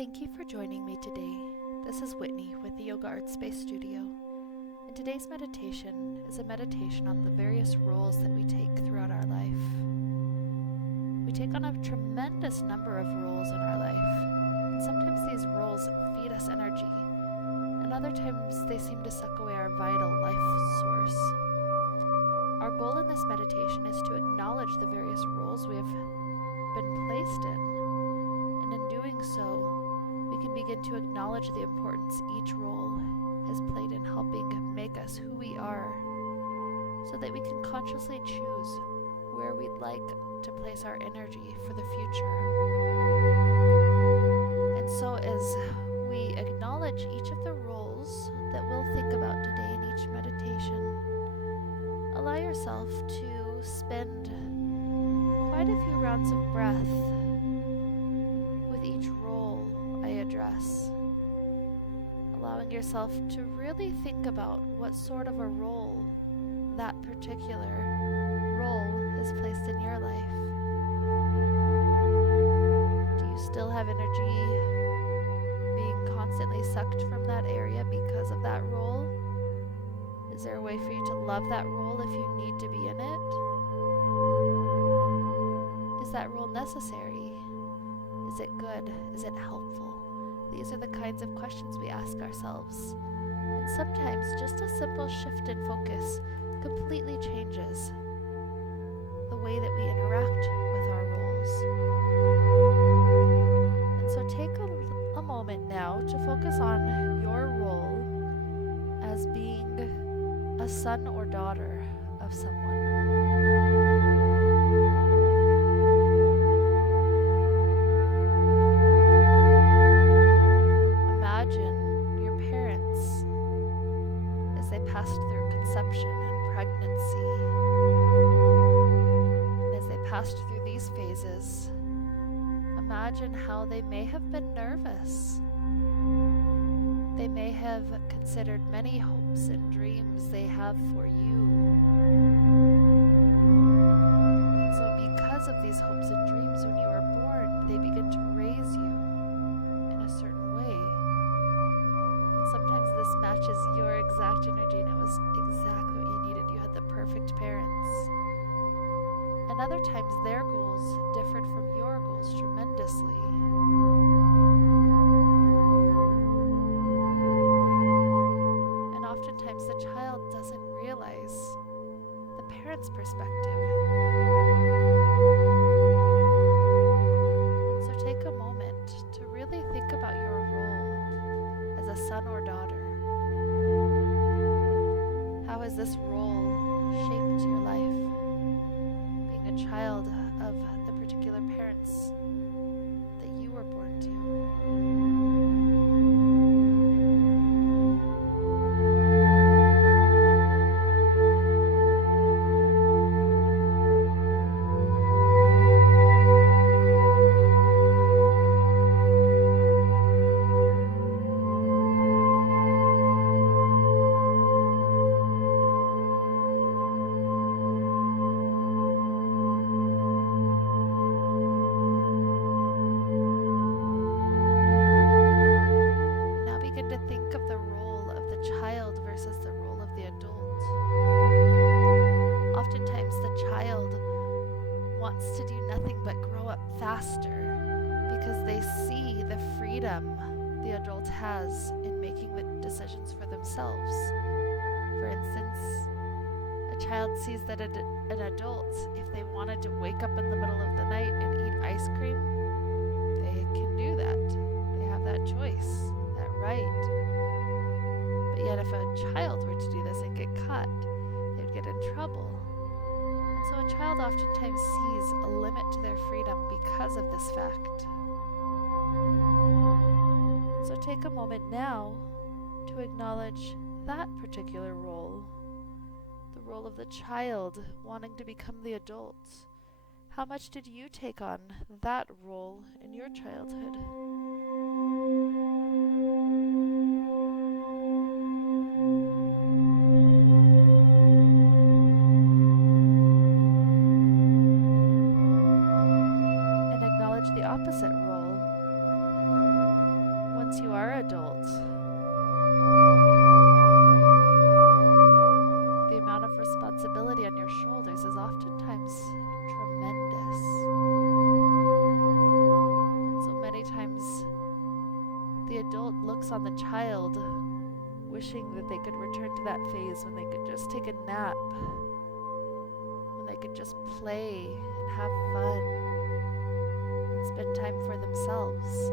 Thank you for joining me today. This is Whitney with the Yoga Art Space Studio, and today's meditation is a meditation on the various roles that we take throughout our life. We take on a tremendous number of roles in our life, and sometimes these roles feed us energy, and other times they seem to suck away our vital life source. Our goal in this meditation is to acknowledge the various roles we have been placed in, and in doing so, we can begin to acknowledge the importance each role has played in helping make us who we are, so that we can consciously choose where we'd like to place our energy for the future. And so as we acknowledge each of the roles that we'll think about today in each meditation, allow yourself to spend quite a few rounds of breath with each role I address, allowing yourself to really think about what sort of a role that particular role is placed in your life. Do you still have energy being constantly sucked from that area because of that role? Is there a way for you to love that role if you need to be in it? Is that role necessary? Is it good? Is it helpful? These are the kinds of questions we ask ourselves. And sometimes just a simple shift in focus completely changes the way that we interact with our roles. And so take a moment now to focus on your role as being a son or daughter of someone. Imagine your parents as they passed through conception and pregnancy. And as they passed through these phases, imagine how they may have been nervous. They may have considered many hopes and dreams they have for you. And so because of these hopes and dreams when you are born, they begin to raise you in a certain way. And sometimes this matches your exact energy, and it was exactly what you needed. You had the perfect parents. And other times their goals differed from your goals tremendously. Oftentimes the child doesn't realize the parent's perspective. And so take a moment to really think about your role as a son or daughter. How has this role shaped your life? Being a child of the particular parents that you were born to. Wants to do nothing but grow up faster because they see the freedom the adult has in making the decisions for themselves. For instance, a child sees that an adult, if they wanted to wake up in the middle of the night and eat ice cream, they can do that. They have that choice, that right. But yet if a child were to do this and get caught, they would get in trouble. So a child oftentimes sees a limit to their freedom because of this fact. So take a moment now to acknowledge that particular role, the role of the child wanting to become the adult. How much did you take on that role in your childhood? opposite role are adult, the amount of responsibility on your shoulders is oftentimes tremendous. And so many times the adult looks on the child wishing that they could return to that phase when they could just take a nap, when they could just play and have fun and spend time for themselves.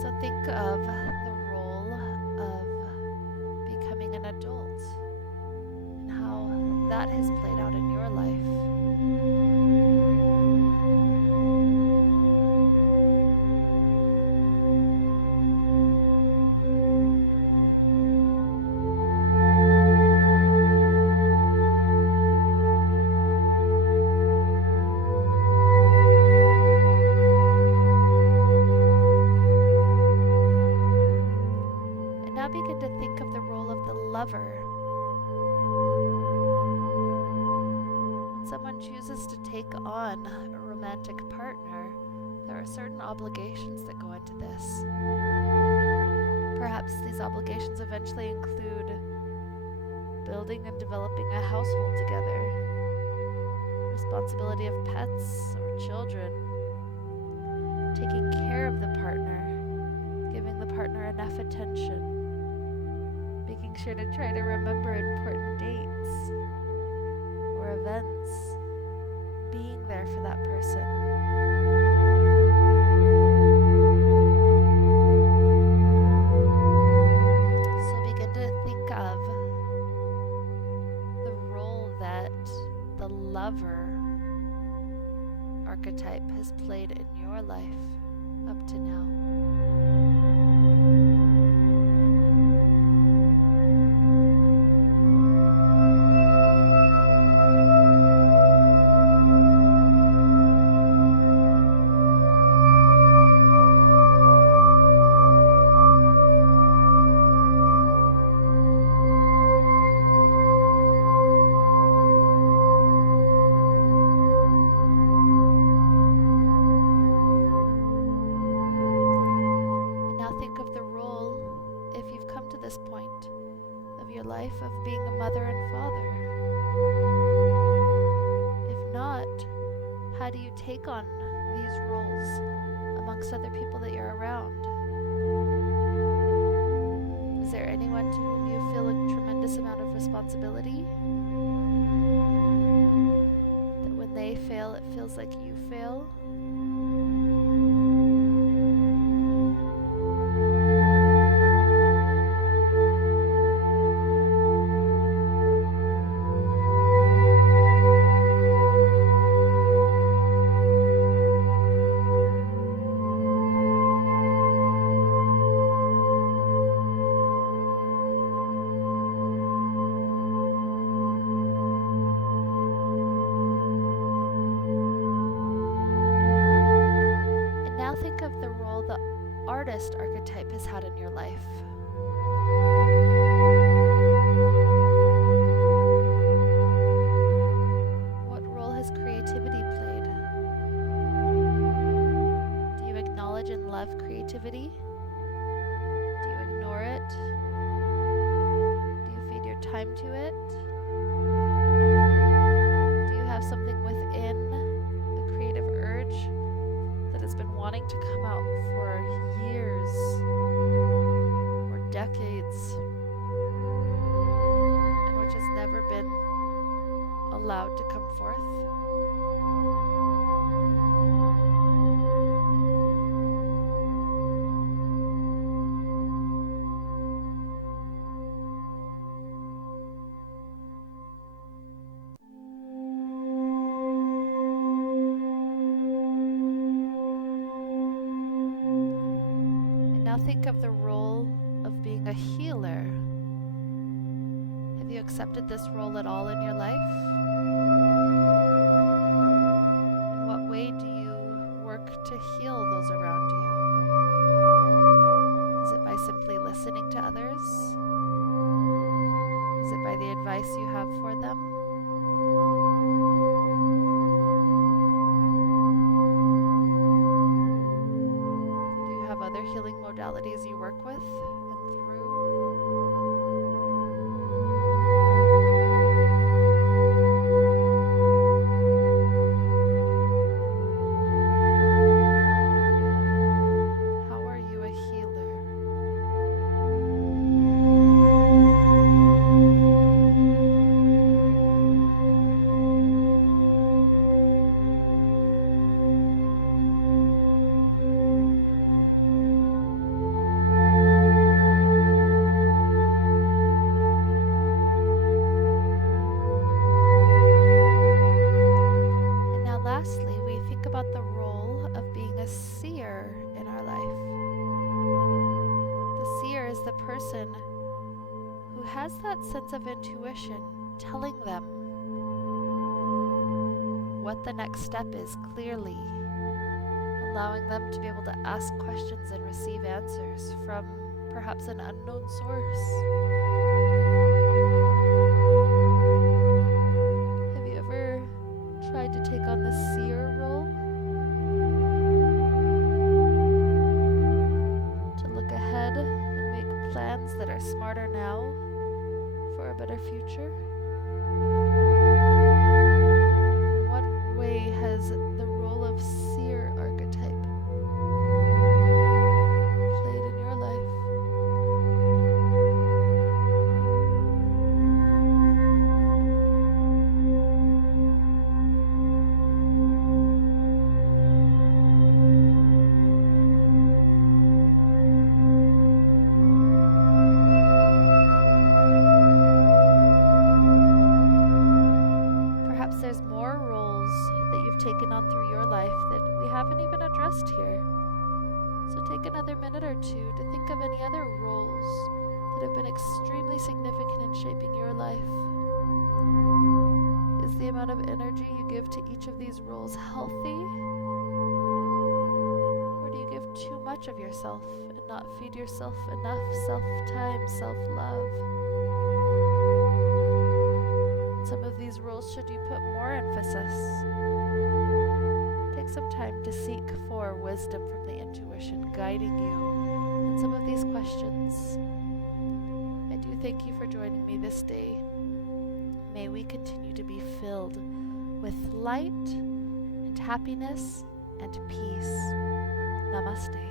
So think of the role of becoming an adult and how that has played out in your life. Now begin to think of the role of the lover. When someone chooses to take on a romantic partner, there are certain obligations that go into this. Perhaps these obligations eventually include building and developing a household together, responsibility of pets or children, taking care of the partner, giving the partner enough attention, making sure to try to remember important dates or events, being there for that person. So begin to think of the role that the lover archetype has played in your life up to now. This point of your life of being a mother and father. If not, how do you take on these roles amongst other people that you're around? Is there anyone to whom you feel a tremendous amount of responsibility? That when they fail, it feels like you fail? Think of the role the artist archetype has had in your life. What role has creativity played? Do you acknowledge and love creativity? Do you ignore it? Do you feed your time to it? Do you have something within a creative urge that has been wanting to come out for years or decades and which has never been allowed to come forth? Now think of the role of being a healer. Have you accepted this role at all in your life? In what way do you work to heal those around you? Is it by simply listening to others? Is it by the advice you have for them? other healing modalities you work with and through. How are you a healer? Lastly, we think about the role of being a seer in our life. The seer is the person who has that sense of intuition telling them what the next step is clearly, allowing them to be able to ask questions and receive answers from perhaps an unknown source. Tried to take on the seer role, to look ahead and make plans that are smarter now for a better future? In what way has the role of seer archetype played in your life? There's more roles that you've taken on through your life that we haven't even addressed here. So take another minute or two to think of any other roles that have been extremely significant in shaping your life. Is the amount of energy you give to each of these roles healthy? Or do you give too much of yourself and not feed yourself enough self-time, self-love? Some of these roles, should you put more emphasis? Take some time to seek for wisdom from the intuition guiding you in some of these questions. I do thank you for joining me this day. May we continue to be filled with light and happiness and peace. Namaste.